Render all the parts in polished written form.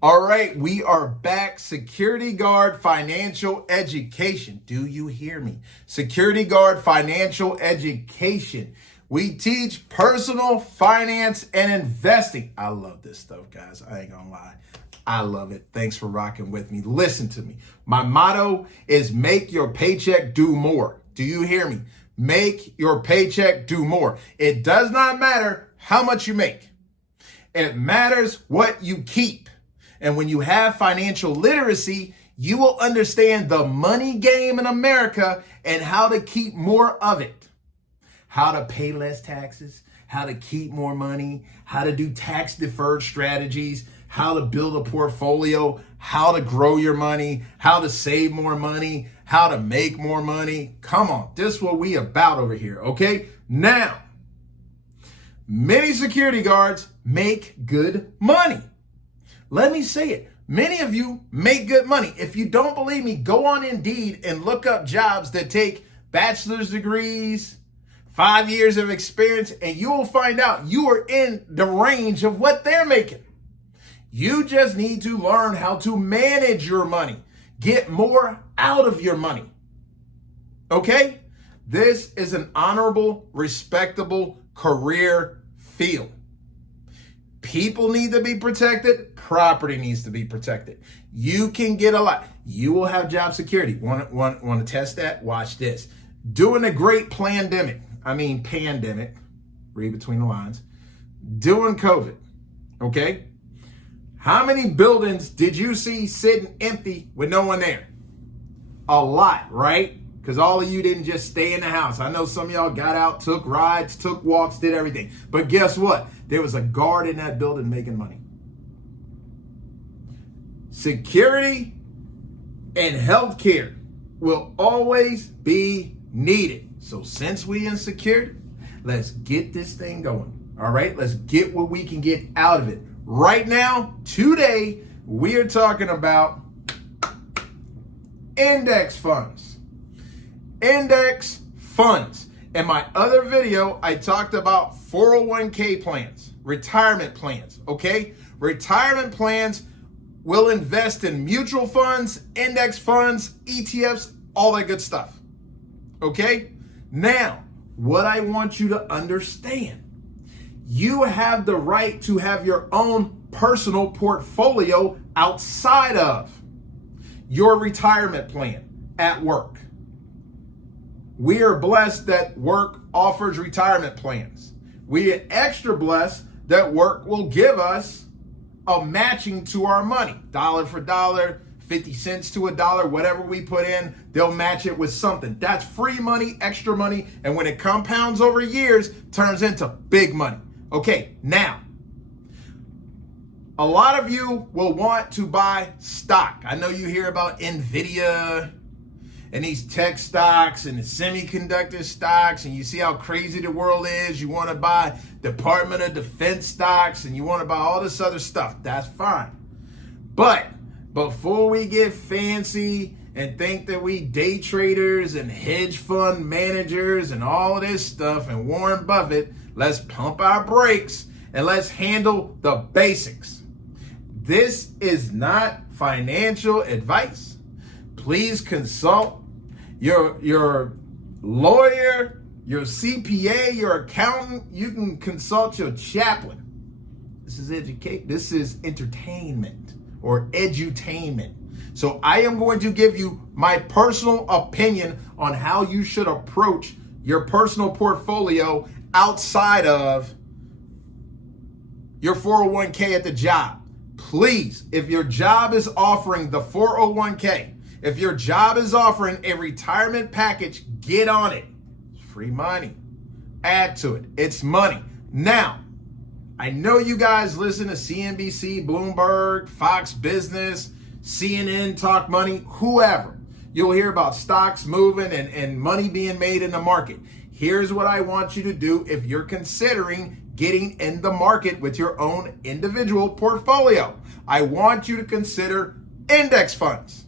All right, we are back. Security Guard Financial Education. Do you hear me? Security Guard Financial Education. We teach personal finance and investing. I love this stuff, guys. I ain't gonna lie. I love it. Thanks for rocking with me. Listen to me. My motto is make your paycheck do more. Do you hear me? Make your paycheck do more. It does not matter how much you make. It matters what you keep. And when you have financial literacy, you will understand the money game in America and how to keep more of it. How to pay less taxes, how to keep more money, how to do tax deferred strategies, how to build a portfolio, how to grow your money, how to save more money, how to make more money. Come on, this is what we about over here, okay? Now, many security guards make good money. Let me say it. Many of you make good money. If you don't believe me, go on Indeed and look up jobs that take bachelor's degrees, 5 years of experience, and you will find out you are in the range of what they're making. You just need to learn how to manage your money. Get more out of your money. Okay? This is an honorable, respectable career field. People need to be protected. Property needs to be protected. You can get a lot. You will have job security. Want to test that? Watch this. During a great pandemic, read between the lines, during COVID, okay? How many buildings did you see sitting empty with no one there? A lot, right? Because all of you didn't just stay in the house. I know some of y'all got out, took rides, took walks, did everything. But guess what? There was a guard in that building making money. Security and healthcare will always be needed. So since we in security, let's get this thing going. All right, let's get what we can get out of it. Right now, today, we are talking about index funds. Index funds. In my other video, I talked about 401k plans, retirement plans, okay? Retirement plans will invest in mutual funds, index funds, ETFs, all that good stuff, okay? Now, what I want you to understand, you have the right to have your own personal portfolio outside of your retirement plan at work. We are blessed that work offers retirement plans. We are extra blessed that work will give us a matching to our money. Dollar for dollar, 50 cents to a dollar, whatever we put in, they'll match it with something. That's free money, extra money, and when it compounds over years, turns into big money. Okay, now, a lot of you will want to buy stock. I know you hear about NVIDIA and these tech stocks and the semiconductor stocks, and you see how crazy the world is. You want to buy Department of Defense stocks, and you want to buy all this other stuff. That's fine. But before we get fancy and think that we day traders and hedge fund managers and all of this stuff and Warren Buffett, let's pump our brakes and let's handle the basics. This is not financial advice. Please consult your lawyer, your CPA, your accountant. You can consult your chaplain. This is entertainment or edutainment. So I am going to give you my personal opinion on how you should approach your personal portfolio outside of your 401k at the job. Please, if your job is offering the 401k, if your job is offering a retirement package, get on it. It's free money. Add to it. It's money. Now, I know you guys listen to CNBC, Bloomberg, Fox Business, CNN, Talk Money, whoever. You'll hear about stocks moving and money being made in the market. Here's what I want you to do if you're considering getting in the market with your own individual portfolio. I want you to consider index funds.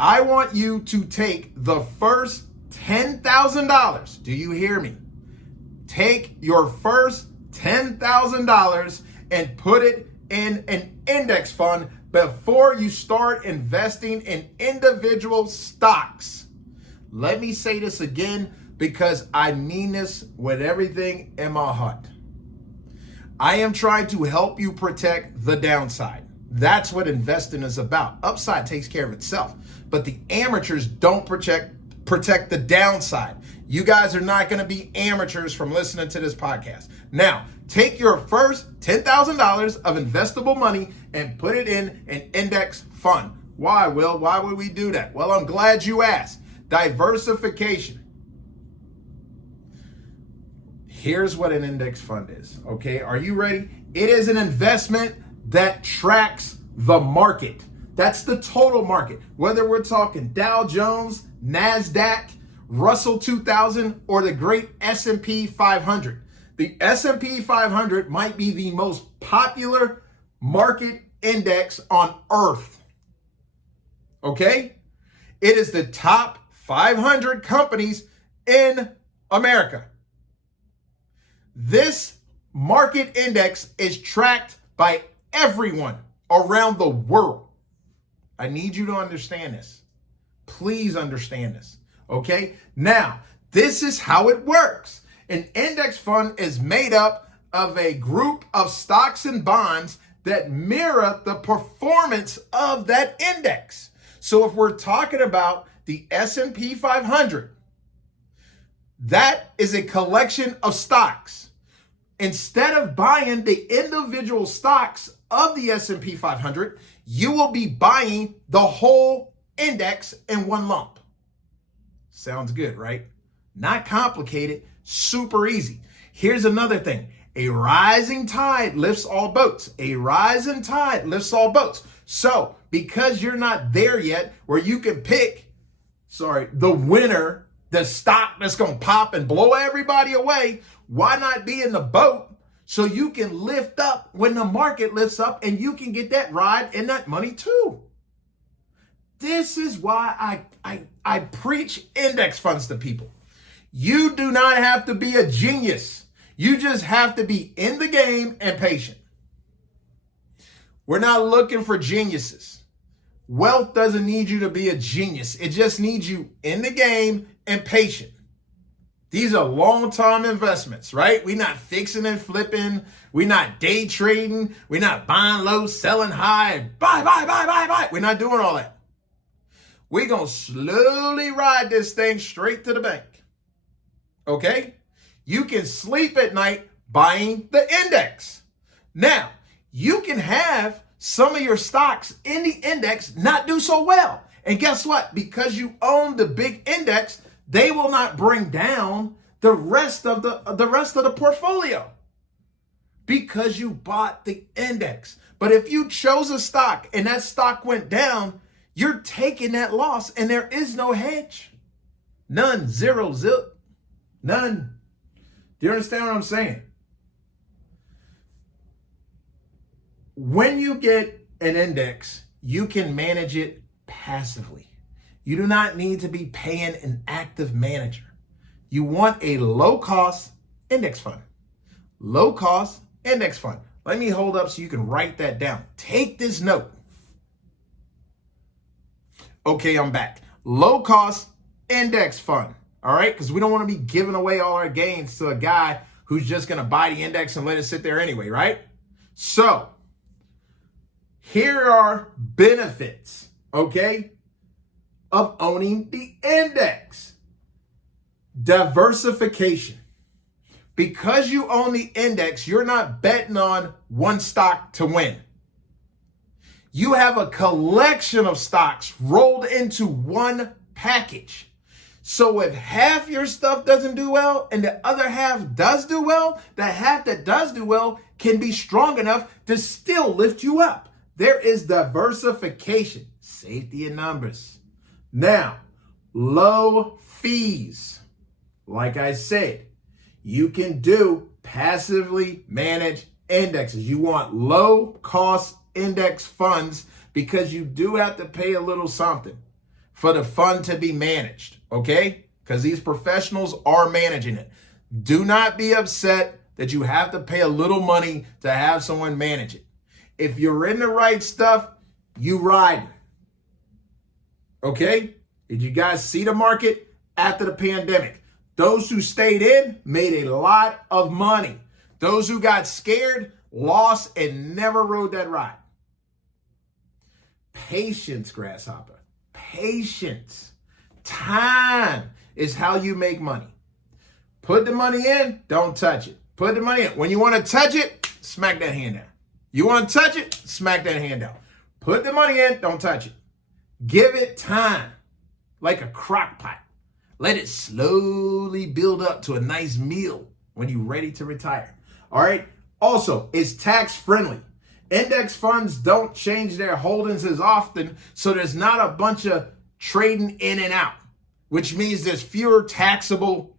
I want you to take the first $10,000. Do you hear me? Take your first $10,000 and put it in an index fund before you start investing in individual stocks. Let me say this again because I mean this with everything in my heart. I am trying to help you protect the downside. That's what investing is about. Upside takes care of itself, but the amateurs don't protect the downside. You guys are not going to be amateurs from listening to this podcast. Now, take your first $10,000 of investable money and put it in an index fund. Why, Will? Why would we do that? Well, I'm glad you asked. Diversification. Here's what an index fund is. Okay, are you ready? It is an investment that tracks the market. That's the total market. Whether we're talking Dow Jones, NASDAQ, Russell 2000, or the great S&P 500. The S&P 500 might be the most popular market index on earth. Okay? It is the top 500 companies in America. This market index is tracked by everyone around the world. I need you to understand this. Please understand this. Okay? Now, this is how it works. An index fund is made up of a group of stocks and bonds that mirror the performance of that index. So if we're talking about the S&P 500, that is a collection of stocks. Instead of buying the individual stocks of the S&P 500, you will be buying the whole index in one lump. Sounds good, right? Not complicated, super easy. Here's another thing. A rising tide lifts all boats. A rising tide lifts all boats. So because you're not there yet where you can pick, the winner, the stock that's going to pop and blow everybody away, why not be in the boat so you can lift up when the market lifts up and you can get that ride and that money too? This is why I preach index funds to people. You do not have to be a genius. You just have to be in the game and patient. We're not looking for geniuses. Wealth doesn't need you to be a genius. It just needs you in the game and patient. These are long-term investments, right? We're not fixing and flipping. We're not day trading. We're not buying low, selling high, buy. We're not doing all that. We're going to slowly ride this thing straight to the bank. Okay? You can sleep at night buying the index. Now, you can have some of your stocks in the index not do so well. And guess what? Because you own the big index, they will not bring down the rest of the portfolio because you bought the index. But if you chose a stock and that stock went down, you're taking that loss and there is no hedge. None, zero, zip, none. Do you understand what I'm saying? When you get an index, you can manage it passively. You do not need to be paying an active manager. You want a low-cost index fund. Low-cost index fund. Let me hold up so you can write that down. Take this note. Okay, I'm back. Low-cost index fund. All right? Because we don't want to be giving away all our gains to a guy who's just going to buy the index and let it sit there anyway, right? So, here are benefits, okay, of owning the index. Diversification. Because you own the index, you're not betting on one stock to win. You have a collection of stocks rolled into one package. So if half your stuff doesn't do well and the other half does do well, the half that does do well can be strong enough to still lift you up. There is diversification, safety in numbers. Now, low fees. Like I said, you can do passively managed indexes. You want low cost index funds because you do have to pay a little something for the fund to be managed, okay? Because these professionals are managing it. Do not be upset that you have to pay a little money to have someone manage it. If you're in the right stuff, you ride. Okay? Did you guys see the market after the pandemic? Those who stayed in made a lot of money. Those who got scared lost and never rode that ride. Patience, grasshopper. Patience. Time is how you make money. Put the money in, don't touch it. Put the money in. When you want to touch it, smack that hand down. You want to touch it, smack that hand down. Put the money in, don't touch it. Give it time, like a crock pot. Let it slowly build up to a nice meal when you're ready to retire. All right? Also, it's tax friendly. Index funds don't change their holdings as often, so there's not a bunch of trading in and out, which means there's fewer taxable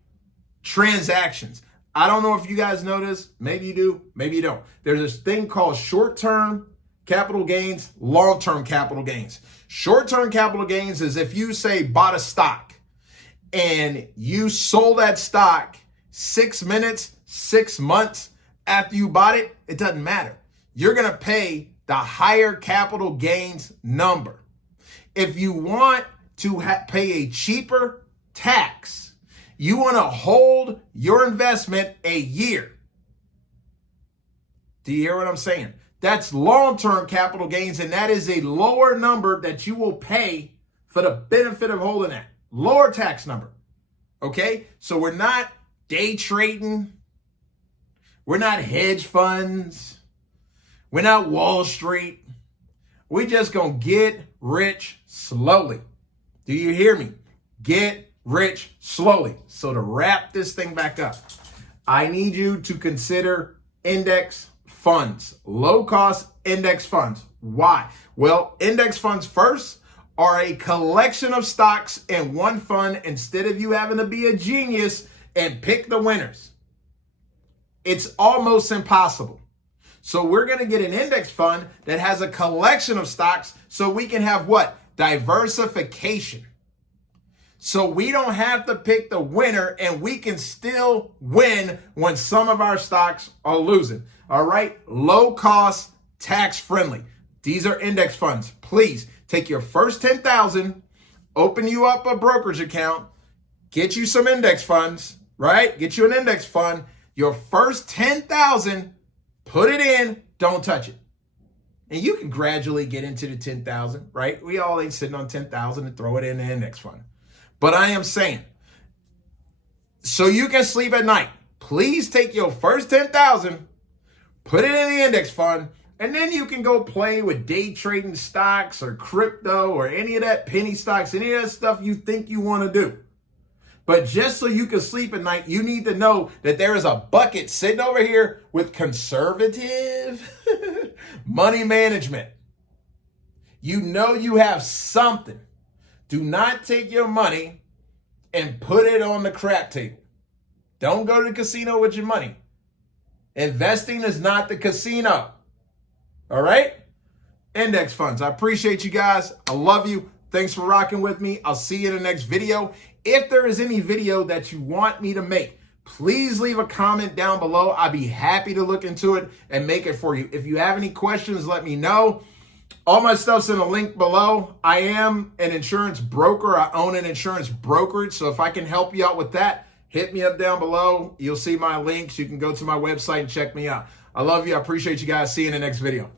transactions. I don't know if you guys know this. Maybe you do, maybe you don't. There's this thing called short-term capital gains, long-term capital gains. Short-term capital gains is if you say bought a stock and you sold that stock 6 minutes, 6 months after you bought it, it doesn't matter. You're going to pay the higher capital gains number. If you want to pay a cheaper tax, you want to hold your investment a year. Do you hear what I'm saying? That's long-term capital gains, and that is a lower number that you will pay for the benefit of holding that. Lower tax number. Okay? So we're not day trading. We're not hedge funds. We're not Wall Street. We're just going to get rich slowly. Do you hear me? Get rich slowly. So to wrap this thing back up, I need you to consider index funds, low-cost index funds. Why? Well, index funds first are a collection of stocks in one fund instead of you having to be a genius and pick the winners. It's almost impossible. So we're going to get an index fund that has a collection of stocks so we can have what? Diversification. So we don't have to pick the winner and we can still win when some of our stocks are losing. All right? Low cost, tax friendly. These are index funds. Please take your first 10,000, open you up a brokerage account, get you some index funds, right? Get you an index fund. Your first 10,000, put it in, don't touch it. And you can gradually get into the 10,000, right? We all ain't sitting on 10,000 and throw it in the index fund. But I am saying, so you can sleep at night, please take your first 10,000, put it in the index fund, and then you can go play with day trading stocks or crypto or any of that penny stocks, any of that stuff you think you want to do. But just so you can sleep at night, you need to know that there is a bucket sitting over here with conservative money management. You know you have something. Do not take your money and put it on the crap table. Don't go to the casino with your money. Investing is not the casino. All right? Index funds. I appreciate you guys. I love you. Thanks for rocking with me. I'll see you in the next video. If there is any video that you want me to make, please leave a comment down below. I'd be happy to look into it and make it for you. If you have any questions, let me know. All my stuff's in a link below. I am an insurance broker. I own an insurance brokerage. So if I can help you out with that, hit me up down below. You'll see my links. You can go to my website and check me out. I love you. I appreciate you guys. See you in the next video.